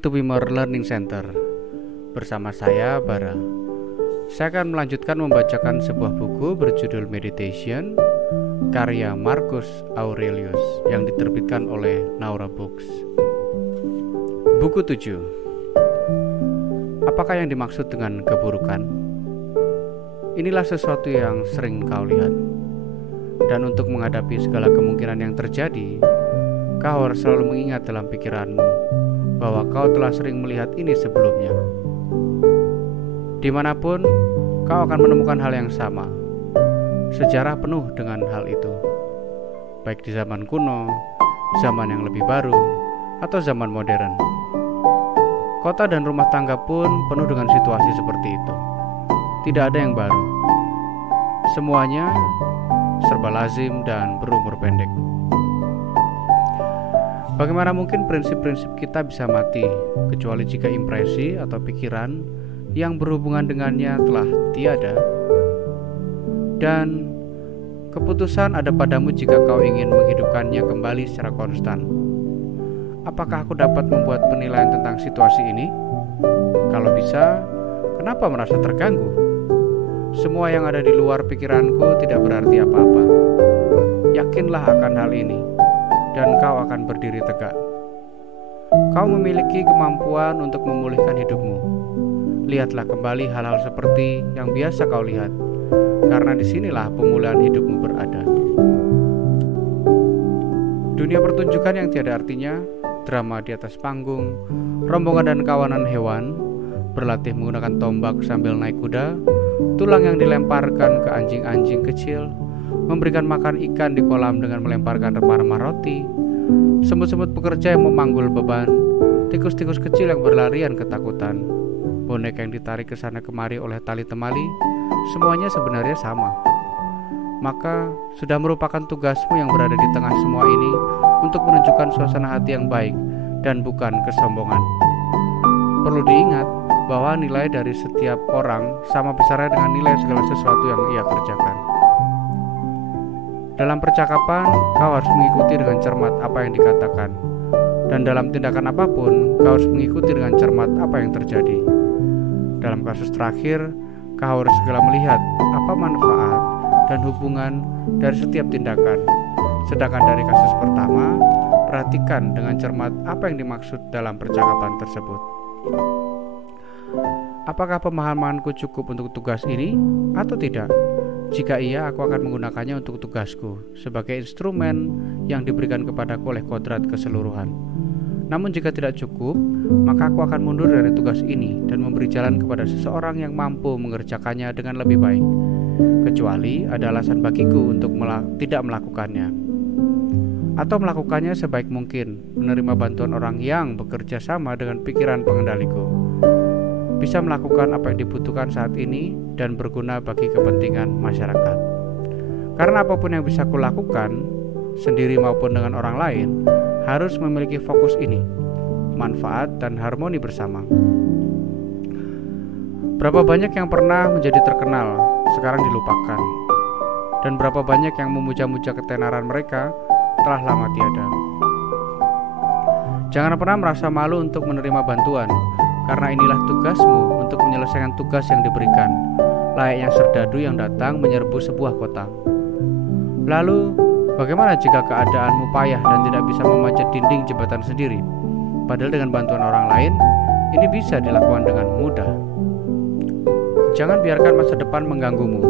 To Bimmer Learning Center. Bersama saya, Bara. Saya akan melanjutkan membacakan sebuah buku berjudul Meditation, karya Marcus Aurelius yang diterbitkan oleh Naura Books. Buku 7. Apakah yang dimaksud dengan keburukan? Inilah sesuatu yang sering kau lihat. Dan untuk menghadapi segala kemungkinan yang terjadi, kau harus selalu mengingat dalam pikiranmu bahwa kau telah sering melihat ini sebelumnya. Dimanapun, kau akan menemukan hal yang sama. Sejarah penuh dengan hal itu, baik di zaman kuno, zaman yang lebih baru, atau zaman modern. Kota dan rumah tangga pun penuh dengan situasi seperti itu. Tidak ada yang baru. Semuanya serba lazim dan berumur pendek. Bagaimana mungkin prinsip-prinsip kita bisa mati, kecuali jika impresi atau pikiran yang berhubungan dengannya telah tiada? Dan keputusan ada padamu jika kau ingin menghidupkannya kembali secara konstan. Apakah aku dapat membuat penilaian tentang situasi ini? Kalau bisa, kenapa merasa terganggu? Semua yang ada di luar pikiranku tidak berarti apa-apa. Yakinlah akan hal ini, dan kau akan berdiri tegak. Kau memiliki kemampuan untuk memulihkan hidupmu. Lihatlah kembali hal-hal seperti yang biasa kau lihat, karena disinilah pemulihan hidupmu berada. Dunia pertunjukan yang tiada artinya, drama di atas panggung, rombongan dan kawanan hewan, berlatih menggunakan tombak sambil naik kuda, tulang yang dilemparkan ke anjing-anjing kecil, memberikan makan ikan di kolam dengan melemparkan remah-remah roti, semut-semut pekerja yang memanggul beban, tikus-tikus kecil yang berlarian ketakutan, boneka yang ditarik ke sana kemari oleh tali temali, semuanya sebenarnya sama. Maka sudah merupakan tugasmu yang berada di tengah semua ini untuk menunjukkan suasana hati yang baik dan bukan kesombongan. Perlu diingat bahwa nilai dari setiap orang sama besarnya dengan nilai segala sesuatu yang ia kerjakan. Dalam percakapan, kau harus mengikuti dengan cermat apa yang dikatakan. Dan dalam tindakan apapun, kau harus mengikuti dengan cermat apa yang terjadi. Dalam kasus terakhir, kau harus segera melihat apa manfaat dan hubungan dari setiap tindakan. Sedangkan dari kasus pertama, perhatikan dengan cermat apa yang dimaksud dalam percakapan tersebut. Apakah pemahamanku cukup untuk tugas ini atau tidak? Jika iya, aku akan menggunakannya untuk tugasku sebagai instrumen yang diberikan kepadaku oleh kodrat keseluruhan. Namun jika tidak cukup, maka aku akan mundur dari tugas ini dan memberi jalan kepada seseorang yang mampu mengerjakannya dengan lebih baik, kecuali ada alasan bagiku untuk tidak melakukannya, atau melakukannya sebaik mungkin, menerima bantuan orang yang bekerja sama dengan pikiran pengendaliku, bisa melakukan apa yang dibutuhkan saat ini dan berguna bagi kepentingan masyarakat. Karena apapun yang bisa kulakukan, sendiri maupun dengan orang lain, harus memiliki fokus ini, manfaat dan harmoni bersama. Berapa banyak yang pernah menjadi terkenal, sekarang dilupakan. Dan berapa banyak yang memuja-muja ketenaran mereka, telah lama tiada. Jangan pernah merasa malu untuk menerima bantuan, karena inilah tugasmu untuk menyelesaikan tugas yang diberikan, layaknya serdadu yang datang menyerbu sebuah kota. Lalu, bagaimana jika keadaanmu payah dan tidak bisa memanjat dinding jembatan sendiri? Padahal dengan bantuan orang lain, ini bisa dilakukan dengan mudah. Jangan biarkan masa depan mengganggumu.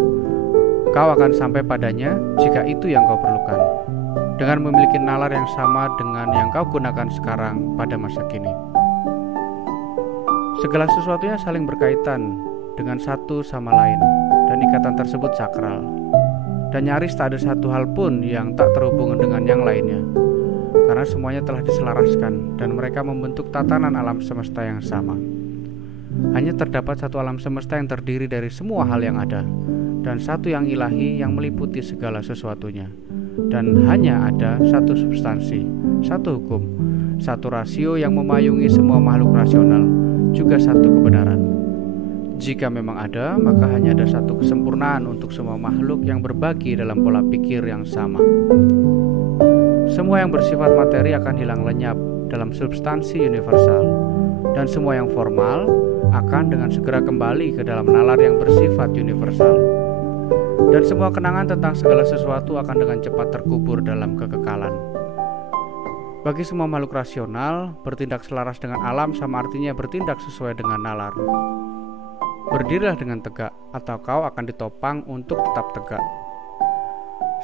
Kau akan sampai padanya jika itu yang kau perlukan, dengan memiliki nalar yang sama dengan yang kau gunakan sekarang pada masa kini. Segala sesuatunya saling berkaitan dengan satu sama lain, dan ikatan tersebut sakral. Dan nyaris tak ada satu hal pun yang tak terhubung dengan yang lainnya, karena semuanya telah diselaraskan dan mereka membentuk tatanan alam semesta yang sama. Hanya terdapat satu alam semesta yang terdiri dari semua hal yang ada, dan satu yang ilahi yang meliputi segala sesuatunya. Dan hanya ada satu substansi, satu hukum, satu rasio yang memayungi semua makhluk rasional, juga satu kebenaran. Jika memang ada, maka hanya ada satu kesempurnaan untuk semua makhluk yang berbagi dalam pola pikir yang sama. Semua yang bersifat materi akan hilang lenyap dalam substansi universal, dan semua yang formal akan dengan segera kembali ke dalam nalar yang bersifat universal. Dan semua kenangan tentang segala sesuatu akan dengan cepat terkubur dalam kekekalan. Bagi semua makhluk rasional, bertindak selaras dengan alam sama artinya bertindak sesuai dengan nalar. Berdirilah dengan tegak, atau kau akan ditopang untuk tetap tegak.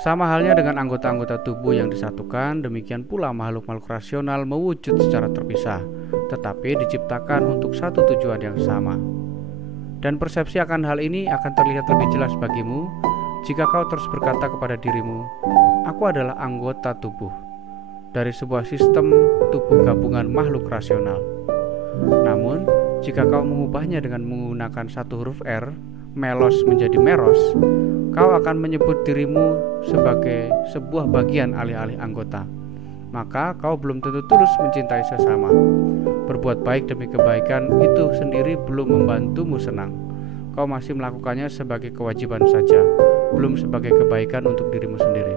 Sama halnya dengan anggota-anggota tubuh yang disatukan, demikian pula makhluk-makhluk rasional mewujud secara terpisah, tetapi diciptakan untuk satu tujuan yang sama. Dan persepsi akan hal ini akan terlihat lebih jelas bagimu jika kau terus berkata kepada dirimu, "Aku adalah anggota tubuh dari sebuah sistem tubuh gabungan makhluk rasional." Namun, jika kau mengubahnya dengan menggunakan satu huruf R, melos menjadi meros, kau akan menyebut dirimu sebagai sebuah bagian alih-alih anggota. Maka kau belum tentu tulus mencintai sesama. Berbuat baik demi kebaikan itu sendiri belum membantumu senang. Kau masih melakukannya sebagai kewajiban saja, belum sebagai kebaikan untuk dirimu sendiri.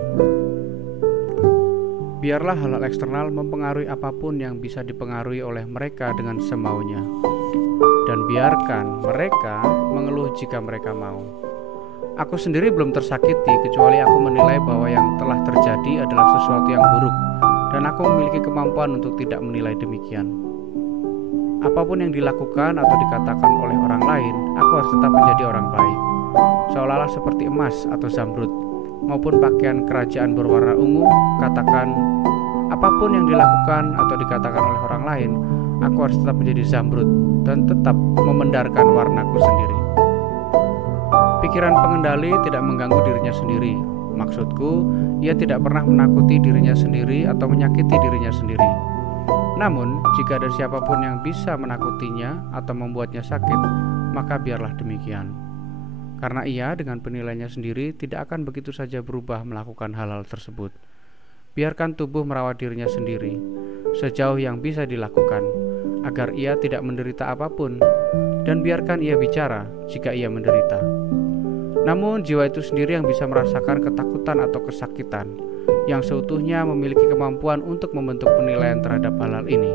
Biarlah hal-hal eksternal mempengaruhi apapun yang bisa dipengaruhi oleh mereka dengan semaunya. Dan biarkan mereka mengeluh jika mereka mau. Aku sendiri belum tersakiti kecuali aku menilai bahwa yang telah terjadi adalah sesuatu yang buruk, dan aku memiliki kemampuan untuk tidak menilai demikian. Apapun yang dilakukan atau dikatakan oleh orang lain, aku harus tetap menjadi orang baik, seolah-olah seperti emas atau zamrud, maupun pakaian kerajaan berwarna ungu. Katakan, apapun yang dilakukan atau dikatakan oleh orang lain, aku harus tetap menjadi zamrud dan tetap memendarkan warnaku sendiri. Pikiran pengendali tidak mengganggu dirinya sendiri. Maksudku, ia tidak pernah menakuti dirinya sendiri atau menyakiti dirinya sendiri. Namun, jika ada siapapun yang bisa menakutinya atau membuatnya sakit, maka biarlah demikian. Karena ia dengan penilaiannya sendiri tidak akan begitu saja berubah melakukan hal-hal tersebut. Biarkan tubuh merawat dirinya sendiri, sejauh yang bisa dilakukan, agar ia tidak menderita apapun, dan biarkan ia bicara jika ia menderita. Namun jiwa itu sendiri yang bisa merasakan ketakutan atau kesakitan, yang seutuhnya memiliki kemampuan untuk membentuk penilaian terhadap hal-hal ini,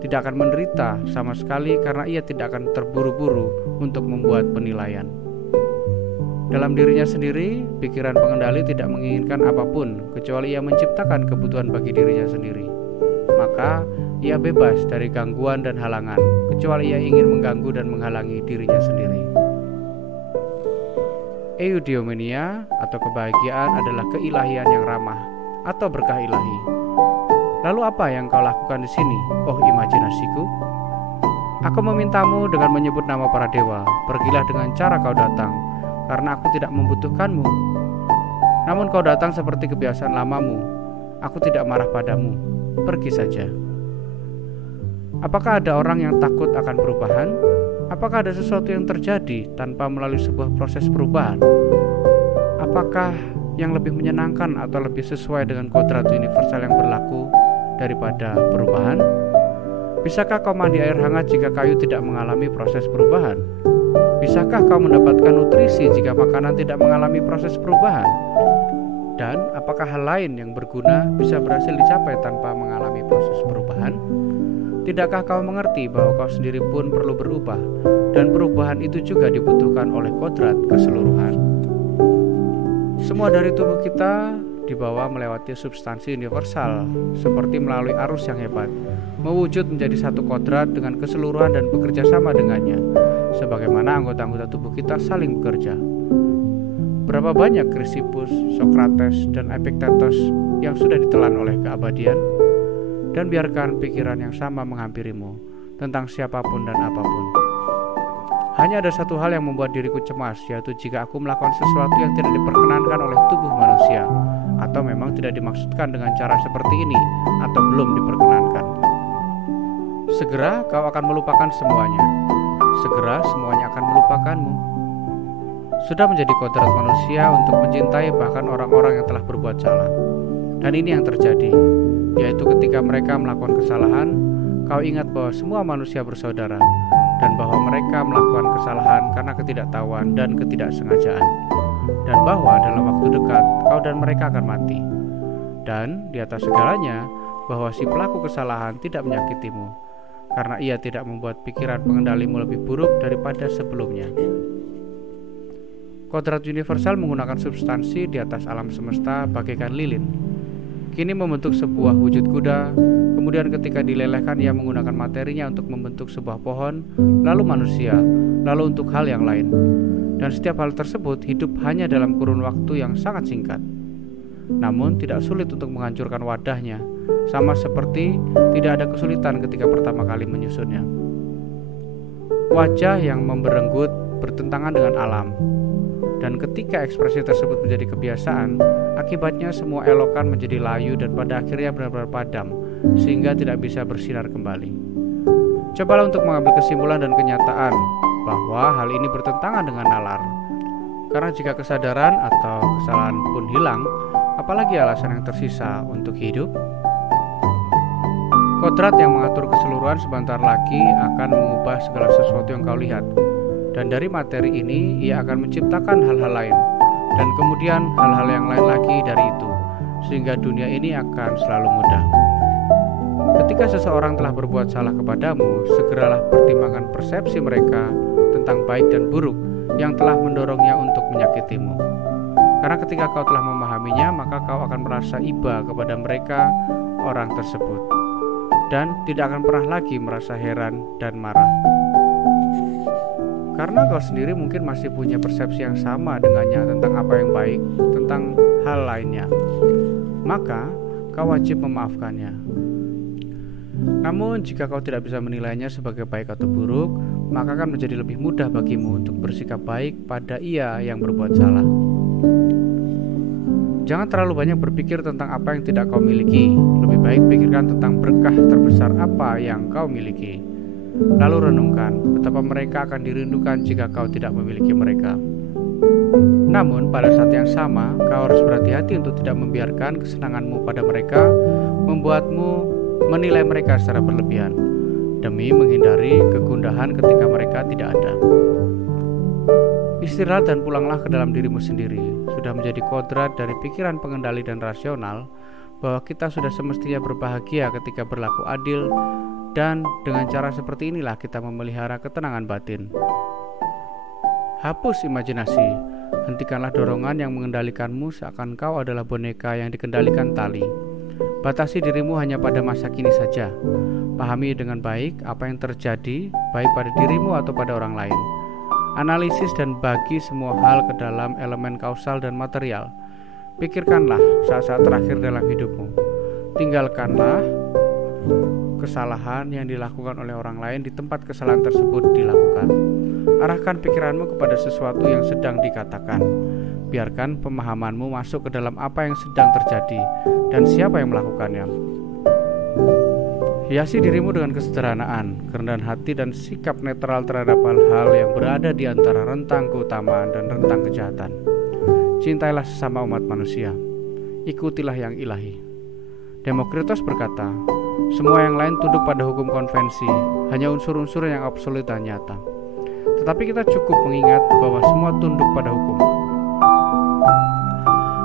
tidak akan menderita sama sekali karena ia tidak akan terburu-buru untuk membuat penilaian. Dalam dirinya sendiri, pikiran pengendali tidak menginginkan apapun kecuali ia menciptakan kebutuhan bagi dirinya sendiri. Maka ia bebas dari gangguan dan halangan, kecuali ia ingin mengganggu dan menghalangi dirinya sendiri. Eudaimonia atau kebahagiaan adalah keilahian yang ramah atau berkah ilahi. Lalu apa yang kau lakukan di sini, oh imajinasiku? Aku memintamu dengan menyebut nama para dewa. Pergilah dengan cara kau datang, karena aku tidak membutuhkanmu. Namun kau datang seperti kebiasaan lamamu. Aku tidak marah padamu. Pergi saja. Apakah ada orang yang takut akan perubahan? Apakah ada sesuatu yang terjadi tanpa melalui sebuah proses perubahan? Apakah yang lebih menyenangkan atau lebih sesuai dengan kodrat universal yang berlaku daripada perubahan? Bisakah kau mandi air hangat jika kayu tidak mengalami proses perubahan? Bisakah kau mendapatkan nutrisi jika makanan tidak mengalami proses perubahan? Dan apakah hal lain yang berguna bisa berhasil dicapai tanpa mengalami proses perubahan? Tidakkah kau mengerti bahwa kau sendiri pun perlu berubah, dan perubahan itu juga dibutuhkan oleh kodrat keseluruhan? Semua dari tubuh kita dibawa melewati substansi universal, seperti melalui arus yang hebat, mewujud menjadi satu kodrat dengan keseluruhan dan bekerja sama dengannya, sebagaimana anggota-anggota tubuh kita saling bekerja. Berapa banyak Chrysippus, Socrates, dan Epictetus yang sudah ditelan oleh keabadian? Dan biarkan pikiran yang sama menghampirimu tentang siapapun dan apapun. Hanya ada satu hal yang membuat diriku cemas, yaitu jika aku melakukan sesuatu yang tidak diperkenankan oleh tubuh manusia, atau memang tidak dimaksudkan dengan cara seperti ini, atau belum diperkenankan. Segera kau akan melupakan semuanya. Segera semuanya akan melupakanmu. Sudah menjadi kodrat manusia untuk mencintai bahkan orang-orang yang telah berbuat salah. Dan ini yang terjadi, yaitu ketika mereka melakukan kesalahan, kau ingat bahwa semua manusia bersaudara, dan bahwa mereka melakukan kesalahan karena ketidaktahuan dan ketidaksengajaan, dan bahwa dalam waktu dekat kau dan mereka akan mati. Dan di atas segalanya, bahwa si pelaku kesalahan tidak menyakitimu, karena ia tidak membuat pikiran pengendalimu lebih buruk daripada sebelumnya. Kodrat universal menggunakan substansi di atas alam semesta bagaikan lilin. Kini membentuk sebuah wujud kuda, kemudian ketika dilelehkan ia menggunakan materinya untuk membentuk sebuah pohon, lalu manusia, lalu untuk hal yang lain. Dan setiap hal tersebut hidup hanya dalam kurun waktu yang sangat singkat. Namun tidak sulit untuk menghancurkan wadahnya, sama seperti tidak ada kesulitan ketika pertama kali menyusunnya. Wajah yang memberenggut bertentangan dengan alam. Dan ketika ekspresi tersebut menjadi kebiasaan, akibatnya semua elokan menjadi layu dan pada akhirnya benar-benar padam, sehingga tidak bisa bersinar kembali. Cobalah untuk mengambil kesimpulan dan kenyataan bahwa hal ini bertentangan dengan nalar. Karena jika kesadaran atau kesalahan pun hilang, apalagi alasan yang tersisa untuk hidup? Kodrat yang mengatur keseluruhan sebentar lagi akan mengubah segala sesuatu yang kau lihat. Dan dari materi ini ia akan menciptakan hal-hal lain, dan kemudian hal-hal yang lain lagi dari itu, sehingga dunia ini akan selalu mudah. Ketika seseorang telah berbuat salah kepadamu, segeralah pertimbangkan persepsi mereka tentang baik dan buruk yang telah mendorongnya untuk menyakitimu. Karena ketika kau telah memahaminya, maka kau akan merasa iba kepada mereka, orang tersebut, dan tidak akan pernah lagi merasa heran dan marah. Karena kau sendiri mungkin masih punya persepsi yang sama dengannya tentang apa yang baik, tentang hal lainnya, maka kau wajib memaafkannya. Namun jika kau tidak bisa menilainya sebagai baik atau buruk, maka akan menjadi lebih mudah bagimu untuk bersikap baik pada ia yang berbuat salah. Jangan terlalu banyak berpikir tentang apa yang tidak kau miliki. Lebih baik pikirkan tentang berkah terbesar apa yang kau miliki. Lalu renungkan betapa mereka akan dirindukan jika kau tidak memiliki mereka. Namun pada saat yang sama, kau harus berhati-hati untuk tidak membiarkan kesenanganmu pada mereka membuatmu menilai mereka secara berlebihan, demi menghindari kegundahan ketika mereka tidak ada. Istirahat dan pulanglah ke dalam dirimu sendiri. Sudah menjadi kodrat dari pikiran pengendali dan rasional bahwa kita sudah semestinya berbahagia ketika berlaku adil, dan dengan cara seperti inilah kita memelihara ketenangan batin. Hapus imajinasi, hentikanlah dorongan yang mengendalikanmu seakan kau adalah boneka yang dikendalikan tali. Batasi dirimu hanya pada masa kini saja. Pahami dengan baik apa yang terjadi, baik pada dirimu atau pada orang lain. Analisis dan bagi semua hal ke dalam elemen kausal dan material. Pikirkanlah saat-saat terakhir dalam hidupmu. Tinggalkanlah kesalahan yang dilakukan oleh orang lain di tempat kesalahan tersebut dilakukan. Arahkan pikiranmu kepada sesuatu yang sedang dikatakan. Biarkan pemahamanmu masuk ke dalam apa yang sedang terjadi dan siapa yang melakukannya. Hiasi dirimu dengan kesederhanaan, kerendahan hati dan sikap netral terhadap hal-hal yang berada di antara rentang keutamaan dan rentang kejahatan. Cintailah sesama umat manusia. Ikutilah yang ilahi. Demokritos berkata, semua yang lain tunduk pada hukum konvensi, hanya unsur-unsur yang absolut dan nyata. Tetapi kita cukup mengingat bahwa semua tunduk pada hukum.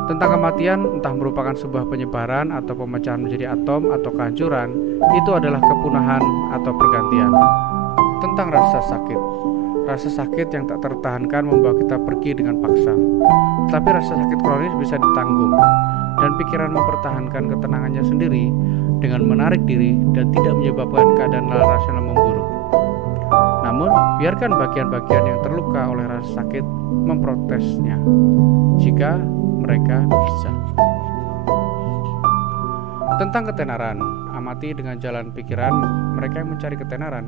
Tentang kematian, entah merupakan sebuah penyebaran atau pemecahan menjadi atom atau kehancuran, itu adalah kepunahan atau pergantian. Tentang rasa sakit yang tak tertahankan membawa kita pergi dengan paksa. Tetapi rasa sakit kronis bisa ditanggung, dan pikiran mempertahankan ketenangannya sendiri dengan menarik diri dan tidak menyebabkan keadaan rasional memburuk. Namun, biarkan bagian-bagian yang terluka oleh rasa sakit memprotesnya, jika mereka bisa. Tentang ketenaran, amati dengan jalan pikiran mereka yang mencari ketenaran.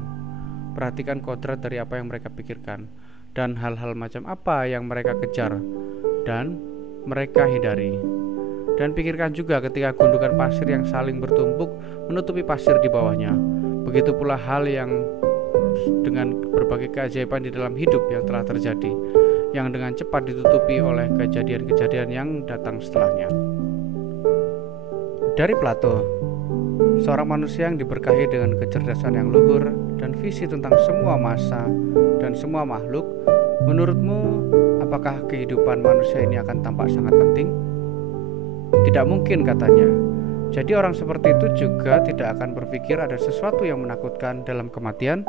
Perhatikan kodrat dari apa yang mereka pikirkan dan hal-hal macam apa yang mereka kejar dan mereka hindari. Dan pikirkan juga ketika gundukan pasir yang saling bertumpuk menutupi pasir di bawahnya. Begitu pula hal yang dengan berbagai keajaiban di dalam hidup yang telah terjadi, yang dengan cepat ditutupi oleh kejadian-kejadian yang datang setelahnya. Dari Plato, seorang manusia yang diberkahi dengan kecerdasan yang luhur dan visi tentang semua masa dan semua makhluk, menurutmu apakah kehidupan manusia ini akan tampak sangat penting? Tidak mungkin, katanya. Jadi orang seperti itu juga tidak akan berpikir ada sesuatu yang menakutkan dalam kematian?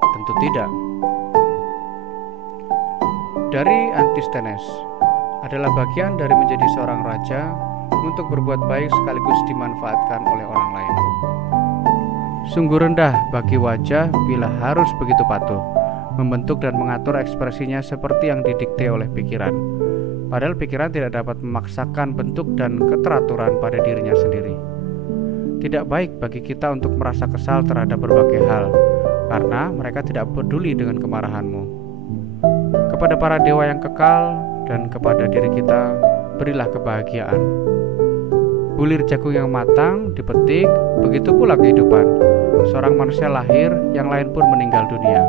Tentu tidak. Dari Antisthenes, adalah bagian dari menjadi seorang raja untuk berbuat baik sekaligus dimanfaatkan oleh orang lain. Sungguh rendah bagi wajah bila harus begitu patuh, membentuk dan mengatur ekspresinya seperti yang didikte oleh pikiran. Padahal pikiran tidak dapat memaksakan bentuk dan keteraturan pada dirinya sendiri. Tidak baik bagi kita untuk merasa kesal terhadap berbagai hal, karena mereka tidak peduli dengan kemarahanmu. Kepada para dewa yang kekal dan kepada diri kita, berilah kebahagiaan. Bulir jagung yang matang dipetik, begitu pula kehidupan. Seorang manusia lahir, yang lain pun meninggal dunia.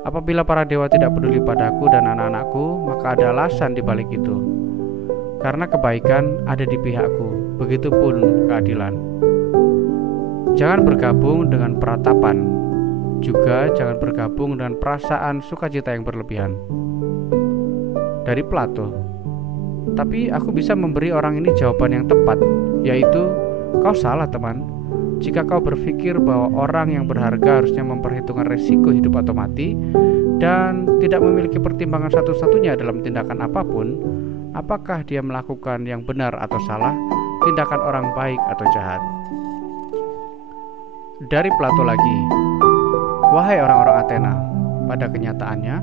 Apabila para dewa tidak peduli padaku dan anak-anakku, maka ada alasan di balik itu. Karena kebaikan ada di pihakku, begitupun keadilan. Jangan bergabung dengan peratapan, juga jangan bergabung dengan perasaan sukacita yang berlebihan. Dari Plato. Tapi aku bisa memberi orang ini jawaban yang tepat, yaitu, kau salah teman. Jika kau berpikir bahwa orang yang berharga harusnya memperhitungkan resiko hidup atau mati dan tidak memiliki pertimbangan satu-satunya dalam tindakan apapun, apakah dia melakukan yang benar atau salah, tindakan orang baik atau jahat? Dari Plato lagi. Wahai orang-orang Athena, pada kenyataannya,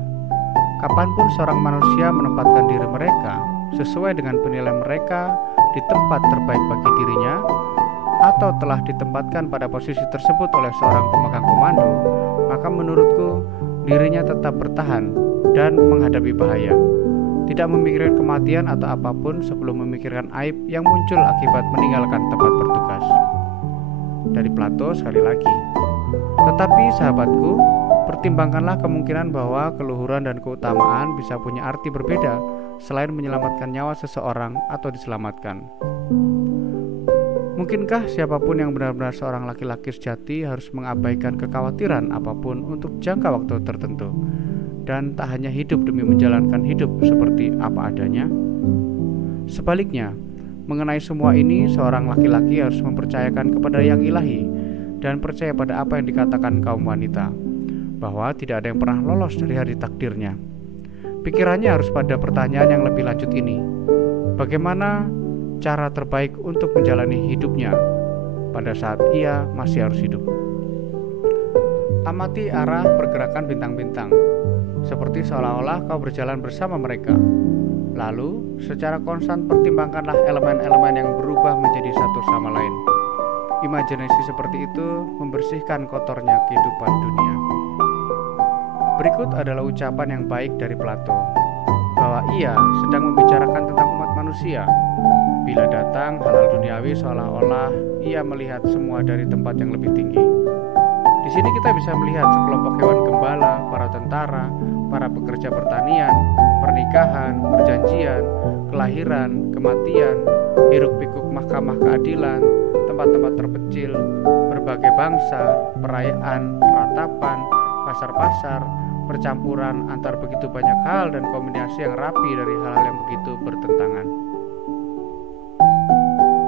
kapanpun seorang manusia menempatkan diri mereka sesuai dengan penilaian mereka di tempat terbaik bagi dirinya, atau telah ditempatkan pada posisi tersebut oleh seorang pemegang komando, maka menurutku dirinya tetap bertahan dan menghadapi bahaya, tidak memikirkan kematian atau apapun sebelum memikirkan aib yang muncul akibat meninggalkan tempat bertugas. Dari Plato sekali lagi. Tetapi sahabatku, pertimbangkanlah kemungkinan bahwa keluhuran dan keutamaan bisa punya arti berbeda selain menyelamatkan nyawa seseorang atau diselamatkan. Mungkinkah siapapun yang benar-benar seorang laki-laki sejati harus mengabaikan kekhawatiran apapun untuk jangka waktu tertentu, dan tak hanya hidup demi menjalankan hidup seperti apa adanya? Sebaliknya, mengenai semua ini, seorang laki-laki harus mempercayakan kepada yang ilahi dan percaya pada apa yang dikatakan kaum wanita, bahwa tidak ada yang pernah lolos dari hari takdirnya. Pikirannya harus pada pertanyaan yang lebih lanjut ini: bagaimana cara terbaik untuk menjalani hidupnya pada saat ia masih harus hidup? Amati arah pergerakan bintang-bintang, seperti seolah-olah kau berjalan bersama mereka. Lalu, secara konstan pertimbangkanlah elemen-elemen yang berubah menjadi satu sama lain. Imajinasi seperti itu membersihkan kotornya kehidupan dunia. Berikut adalah ucapan yang baik dari Plato, bahwa ia sedang membicarakan tentang umat manusia. Bila datang hal-hal duniawi, seolah-olah ia melihat semua dari tempat yang lebih tinggi. Di sini kita bisa melihat sekelompok hewan gembala, para tentara, para pekerja pertanian, pernikahan, perjanjian, kelahiran, kematian, hiruk-pikuk mahkamah keadilan, tempat-tempat terpencil, berbagai bangsa, perayaan, ratapan, pasar-pasar, percampuran antar begitu banyak hal dan kombinasi yang rapi dari hal-hal yang begitu bertentangan.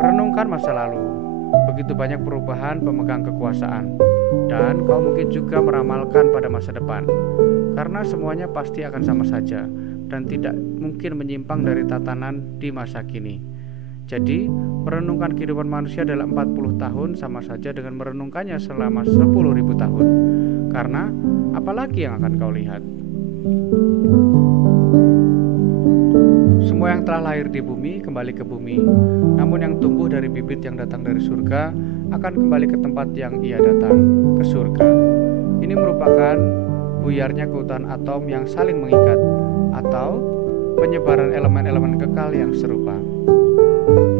Renungkan masa lalu, begitu banyak perubahan pemegang kekuasaan, dan kau mungkin juga meramalkan pada masa depan, karena semuanya pasti akan sama saja dan tidak mungkin menyimpang dari tatanan di masa kini. Jadi, merenungkan kehidupan manusia dalam 40 tahun sama saja dengan merenungkannya selama 10.000 tahun. Karena, apalagi yang akan kau lihat? Semua yang telah lahir di bumi kembali ke bumi, namun yang tumbuh dari bibit yang datang dari surga akan kembali ke tempat yang ia datang, ke surga. Ini merupakan buyarnya keutuhan atom yang saling mengikat, atau penyebaran elemen-elemen kekal yang serupa.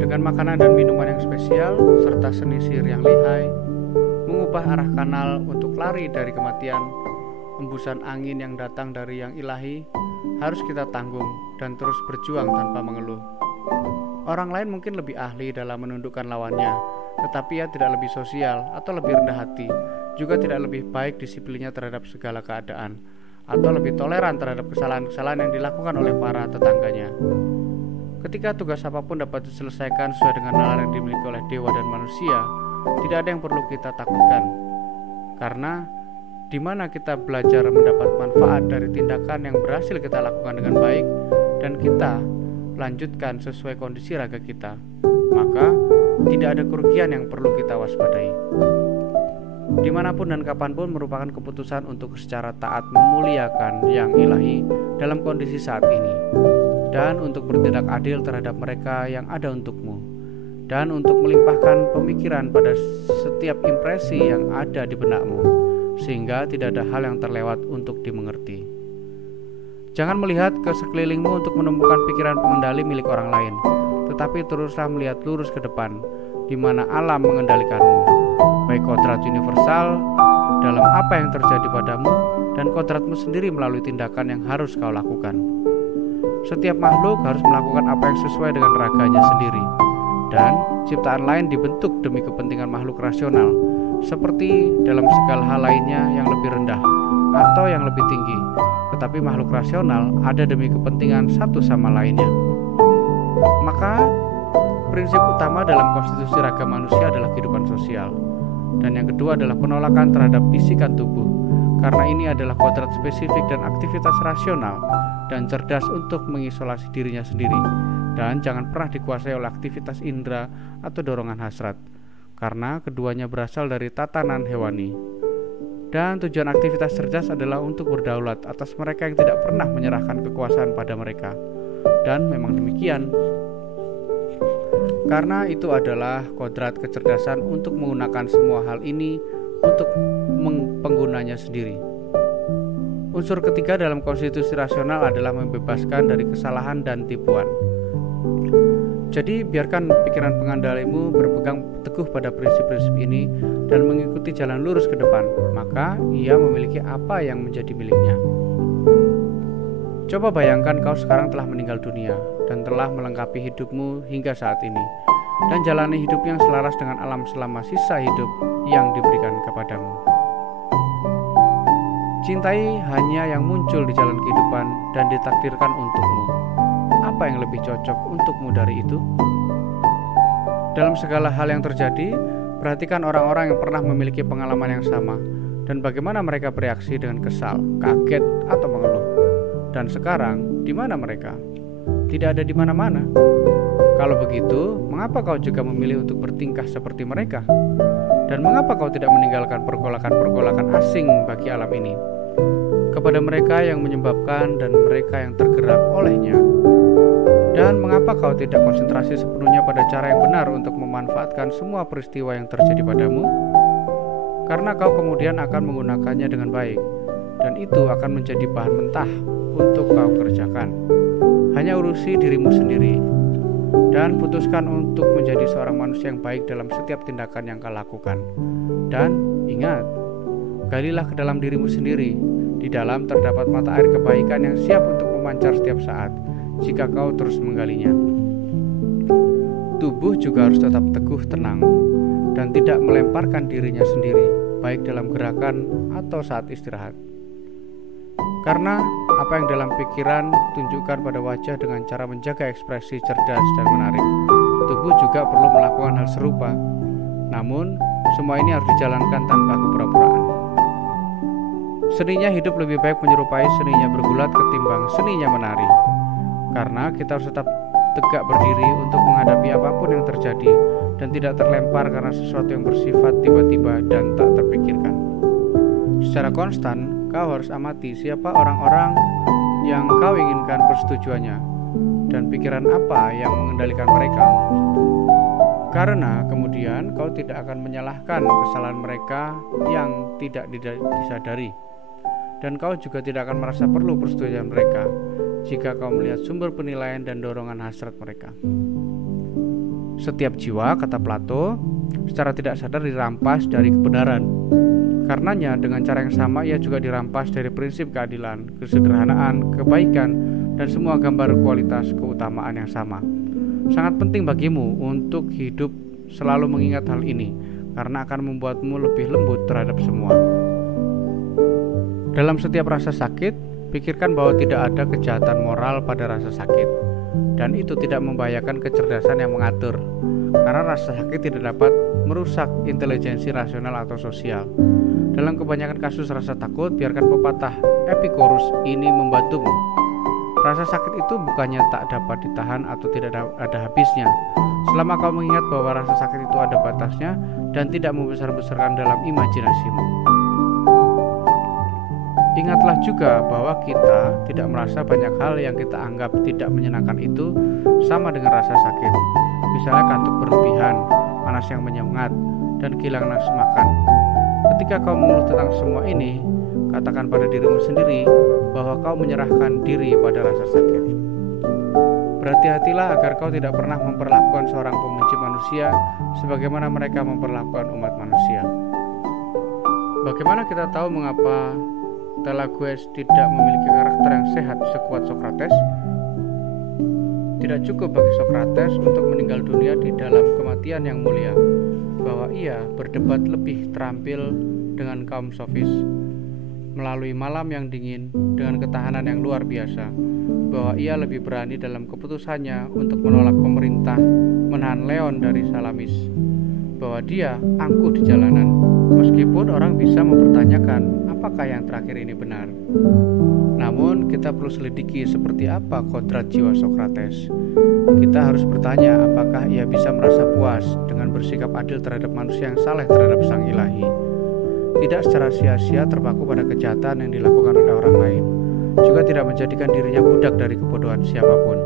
Dengan makanan dan minuman yang spesial, serta seni sihir yang lihai, mengubah arah kanal untuk lari dari kematian, embusan angin yang datang dari yang ilahi, harus kita tanggung dan terus berjuang tanpa mengeluh. Orang lain mungkin lebih ahli dalam menundukkan lawannya, tetapi ia tidak lebih sosial atau lebih rendah hati, juga tidak lebih baik disiplinnya terhadap segala keadaan, atau lebih toleran terhadap kesalahan-kesalahan yang dilakukan oleh para tetangganya. Ketika tugas apapun dapat diselesaikan sesuai dengan nalar yang dimiliki oleh dewa dan manusia, tidak ada yang perlu kita takutkan. Karena di mana kita belajar mendapat manfaat dari tindakan yang berhasil kita lakukan dengan baik dan kita lanjutkan sesuai kondisi raga kita, maka tidak ada kerugian yang perlu kita waspadai. Dimanapun dan kapanpun merupakan keputusan untuk secara taat memuliakan yang ilahi dalam kondisi saat ini, dan untuk bertindak adil terhadap mereka yang ada untukmu, dan untuk melimpahkan pemikiran pada setiap impresi yang ada di benakmu, sehingga tidak ada hal yang terlewat untuk dimengerti. Jangan melihat ke sekelilingmu untuk menemukan pikiran pengendali milik orang lain, tetapi teruslah melihat lurus ke depan, di mana alam mengendalikanmu, baik kodrat universal dalam apa yang terjadi padamu dan kodratmu sendiri melalui tindakan yang harus kau lakukan. Setiap makhluk harus melakukan apa yang sesuai dengan raganya sendiri, dan ciptaan lain dibentuk demi kepentingan makhluk rasional, seperti dalam segala hal lainnya yang lebih rendah atau yang lebih tinggi. Tetapi makhluk rasional ada demi kepentingan satu sama lainnya. Maka prinsip utama dalam konstitusi raga manusia adalah kehidupan sosial, dan yang kedua adalah penolakan terhadap bisikan tubuh, karena ini adalah kodrat spesifik dan aktivitas rasional dan cerdas untuk mengisolasi dirinya sendiri, dan jangan pernah dikuasai oleh aktivitas indera atau dorongan hasrat, karena keduanya berasal dari tatanan hewani. Dan tujuan aktivitas cerdas adalah untuk berdaulat atas mereka yang tidak pernah menyerahkan kekuasaan pada mereka. Dan memang demikian, karena itu adalah kodrat kecerdasan untuk menggunakan semua hal ini untuk penggunanya sendiri. Unsur ketiga dalam konstitusi rasional adalah membebaskan dari kesalahan dan tipuan. Jadi biarkan pikiran pengendalimu berpegang teguh pada prinsip-prinsip ini dan mengikuti jalan lurus ke depan, maka ia memiliki apa yang menjadi miliknya. Coba bayangkan kau sekarang telah meninggal dunia dan telah melengkapi hidupmu hingga saat ini, dan jalani hidup yang selaras dengan alam selama sisa hidup yang diberikan kepadamu. Cintai hanya yang muncul di jalan kehidupan dan ditakdirkan untukmu. Apa yang lebih cocok untukmu dari itu? Dalam segala hal yang terjadi, perhatikan orang-orang yang pernah memiliki pengalaman yang sama dan bagaimana mereka bereaksi dengan kesal, kaget, atau mengeluh. Dan sekarang, di mana mereka? Tidak ada di mana-mana. Kalau begitu, mengapa kau juga memilih untuk bertingkah seperti mereka? Dan mengapa kau tidak meninggalkan pergolakan-pergolakan asing bagi alam ini kepada mereka yang menyebabkan dan mereka yang tergerak olehnya? Dan mengapa kau tidak konsentrasi sepenuhnya pada cara yang benar untuk memanfaatkan semua peristiwa yang terjadi padamu? Karena kau kemudian akan menggunakannya dengan baik, dan itu akan menjadi bahan mentah untuk kau kerjakan. Hanya urusi dirimu sendiri, dan putuskan untuk menjadi seorang manusia yang baik dalam setiap tindakan yang kau lakukan. Dan ingat, galilah ke dalam dirimu sendiri. Di dalam terdapat mata air kebaikan yang siap untuk memancar setiap saat jika kau terus menggalinya. Tubuh juga harus tetap teguh tenang dan tidak melemparkan dirinya sendiri, baik dalam gerakan atau saat istirahat. Karena apa yang dalam pikiran tunjukkan pada wajah dengan cara menjaga ekspresi cerdas dan menarik, tubuh juga perlu melakukan hal serupa. Namun, semua ini harus dijalankan tanpa kepura-puraan. Seninya hidup lebih baik menyerupai seninya bergulat ketimbang seninya menari. Karena kita harus tetap tegak berdiri untuk menghadapi apapun yang terjadi dan tidak terlempar karena sesuatu yang bersifat tiba-tiba dan tak terpikirkan. Secara konstan, kau harus amati siapa orang-orang yang kau inginkan persetujuannya dan pikiran apa yang mengendalikan mereka. Karena kemudian kau tidak akan menyalahkan kesalahan mereka yang tidak disadari, dan kau juga tidak akan merasa perlu persetujuan mereka jika kau melihat sumber penilaian dan dorongan hasrat mereka. Setiap jiwa, kata Plato, secara tidak sadar dirampas dari kebenaran. Karenanya dengan cara yang sama ia juga dirampas dari prinsip keadilan, kesederhanaan, kebaikan, dan semua gambar kualitas keutamaan yang sama. Sangat penting bagimu untuk hidup selalu mengingat hal ini, karena akan membuatmu lebih lembut terhadap semua. Dalam setiap rasa sakit, pikirkan bahwa tidak ada kejahatan moral pada rasa sakit. dan itu tidak membahayakan kecerdasan yang mengatur, karena rasa sakit tidak dapat merusak intelijensi rasional atau sosial. Dalam kebanyakan kasus rasa takut, biarkan pepatah Epicurus ini membantumu. Rasa sakit itu bukannya tak dapat ditahan atau tidak ada habisnya, selama kau mengingat bahwa rasa sakit itu ada batasnya dan tidak membesar-besarkan dalam imajinasimu. Ingatlah juga bahwa kita tidak merasa banyak hal yang kita anggap tidak menyenangkan itu sama dengan rasa sakit. Misalnya kantuk berlebihan, panas yang menyengat, dan kehilangan nafsu makan. Ketika kau mengeluh tentang semua ini, katakan pada dirimu sendiri bahwa kau menyerahkan diri pada rasa sakit. Berhati-hatilah agar kau tidak pernah memperlakukan seorang pembenci manusia sebagaimana mereka memperlakukan umat manusia. Bagaimana kita tahu mengapa Pelagius tidak memiliki karakter yang sehat sekuat Sokrates? Tidak cukup bagi Sokrates untuk meninggal dunia di dalam kematian yang mulia, bahwa ia berdebat lebih terampil dengan kaum sofis, melalui malam yang dingin dengan ketahanan yang luar biasa, bahwa ia lebih berani dalam keputusannya untuk menolak pemerintah menahan Leon dari Salamis, bahwa dia angkuh di jalanan, meskipun orang bisa mempertanyakan apakah yang terakhir ini benar. Namun kita perlu selidiki seperti apa kodrat jiwa Sokrates. Kita harus bertanya apakah ia bisa merasa puas dengan bersikap adil terhadap manusia yang saleh terhadap sang ilahi, tidak secara sia-sia terpaku pada kejahatan yang dilakukan oleh orang lain, juga tidak menjadikan dirinya budak dari kebodohan siapapun,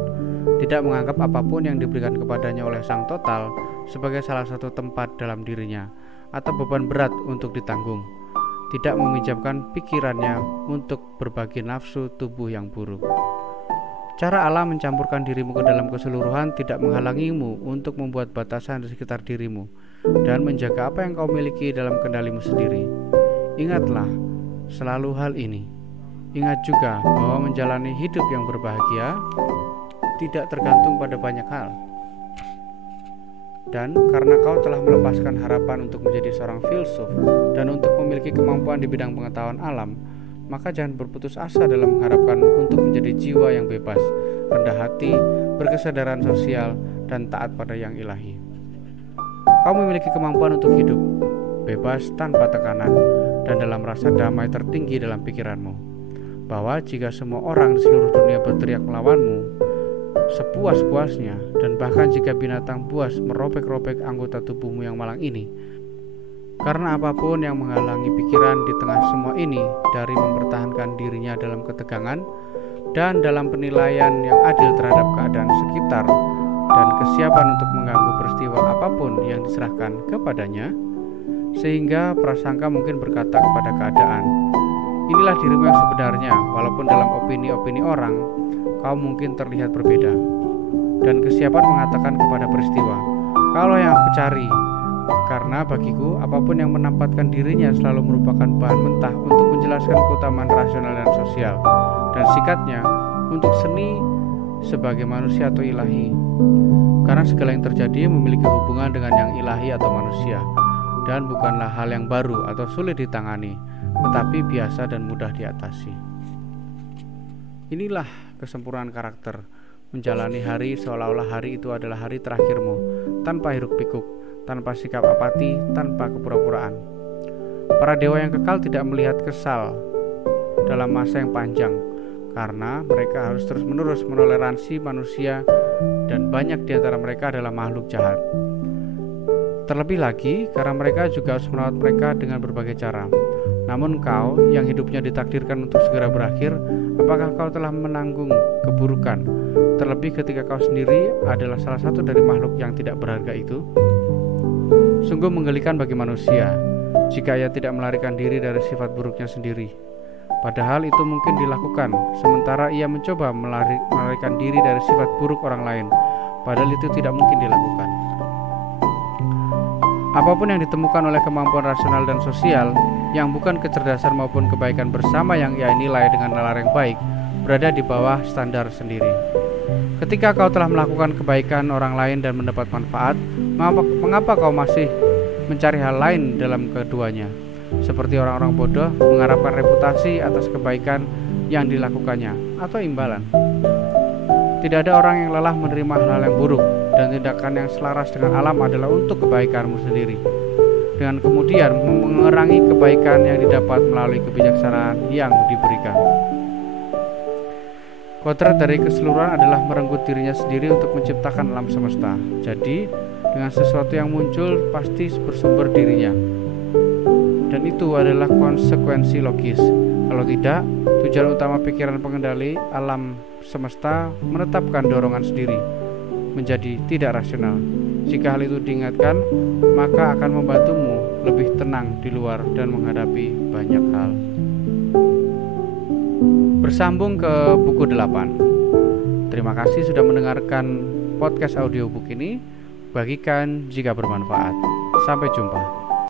tidak menganggap apapun yang diberikan kepadanya oleh sang total sebagai salah satu tempat dalam dirinya atau beban berat untuk ditanggung, tidak meminjamkan pikirannya untuk berbagi nafsu tubuh yang buruk. Cara Allah mencampurkan dirimu ke dalam keseluruhan tidak menghalangimu untuk membuat batasan di sekitar dirimu dan menjaga apa yang kau miliki dalam kendalimu sendiri. Ingatlah selalu hal ini. Ingat juga bahwa menjalani hidup yang berbahagia tidak tergantung pada banyak hal. Dan karena kau telah melepaskan harapan untuk menjadi seorang filsuf dan untuk memiliki kemampuan di bidang pengetahuan alam, maka jangan berputus asa dalam mengharapkan untuk menjadi jiwa yang bebas, rendah hati, berkesadaran sosial, dan taat pada yang ilahi. Kau memiliki kemampuan untuk hidup, bebas tanpa tekanan, dan dalam rasa damai tertinggi dalam pikiranmu, bahwa jika semua orang di seluruh dunia berteriak melawanmu sepuas-puasnya, dan bahkan jika binatang buas merobek-robek anggota tubuhmu yang malang ini, karena apapun yang menghalangi pikiran di tengah semua ini dari mempertahankan dirinya dalam ketegangan dan dalam penilaian yang adil terhadap keadaan sekitar dan kesiapan untuk mengganggu peristiwa apapun yang diserahkan kepadanya, sehingga prasangka mungkin berkata kepada keadaan, inilah dirimu yang sebenarnya, walaupun dalam opini-opini orang kau mungkin terlihat berbeda, dan kesiapan mengatakan kepada peristiwa, kalau yang aku cari, karena bagiku apapun yang menampakkan dirinya selalu merupakan bahan mentah untuk menjelaskan keutamaan rasional dan sosial, dan sikatnya untuk seni sebagai manusia atau ilahi, karena segala yang terjadi memiliki hubungan dengan yang ilahi atau manusia, dan bukanlah hal yang baru atau sulit ditangani, tetapi biasa dan mudah diatasi. Inilah kesempurnaan karakter, menjalani hari seolah-olah hari itu adalah hari terakhirmu, tanpa hiruk pikuk, tanpa sikap apati, tanpa kepura-puraan. Para dewa yang kekal tidak melihat kesal dalam masa yang panjang, karena mereka harus terus-menerus menoleransi manusia, dan banyak di antara mereka adalah makhluk jahat. Terlebih lagi, karena mereka juga harus merawat mereka dengan berbagai cara. Namun kau yang hidupnya ditakdirkan untuk segera berakhir, apakah kau telah menanggung keburukan, terlebih ketika kau sendiri adalah salah satu dari makhluk yang tidak berharga itu? Sungguh menggelikan bagi manusia jika ia tidak melarikan diri dari sifat buruknya sendiri. Padahal itu mungkin dilakukan, sementara ia mencoba melarikan diri dari sifat buruk orang lain, padahal itu tidak mungkin dilakukan. Apapun yang ditemukan oleh kemampuan rasional dan sosial, yang bukan kecerdasan maupun kebaikan bersama yang ia nilai dengan nalar yang baik, berada di bawah standar sendiri. Ketika kau telah melakukan kebaikan orang lain dan mendapat manfaat, mengapa kau masih mencari hal lain dalam keduanya? Seperti orang-orang bodoh mengharapkan reputasi atas kebaikan yang dilakukannya atau imbalan. Tidak ada orang yang lelah menerima hal-hal yang buruk, dan tindakan yang selaras dengan alam adalah untuk kebaikanmu sendiri. Dengan kemudian mengurangi kebaikan yang didapat melalui kebijaksanaan yang diberikan. Kodrat dari keseluruhan adalah merenggut dirinya sendiri untuk menciptakan alam semesta. Jadi, dengan sesuatu yang muncul pasti bersumber dirinya. Dan itu adalah konsekuensi logis. Kalau tidak, tujuan utama pikiran pengendali alam semesta menetapkan dorongan sendiri menjadi tidak rasional. Jika hal itu diingatkan, maka akan membantumu lebih tenang di luar dan menghadapi banyak hal. Bersambung ke buku 8. Terima kasih sudah mendengarkan podcast audiobook ini. Bagikan jika bermanfaat. Sampai jumpa.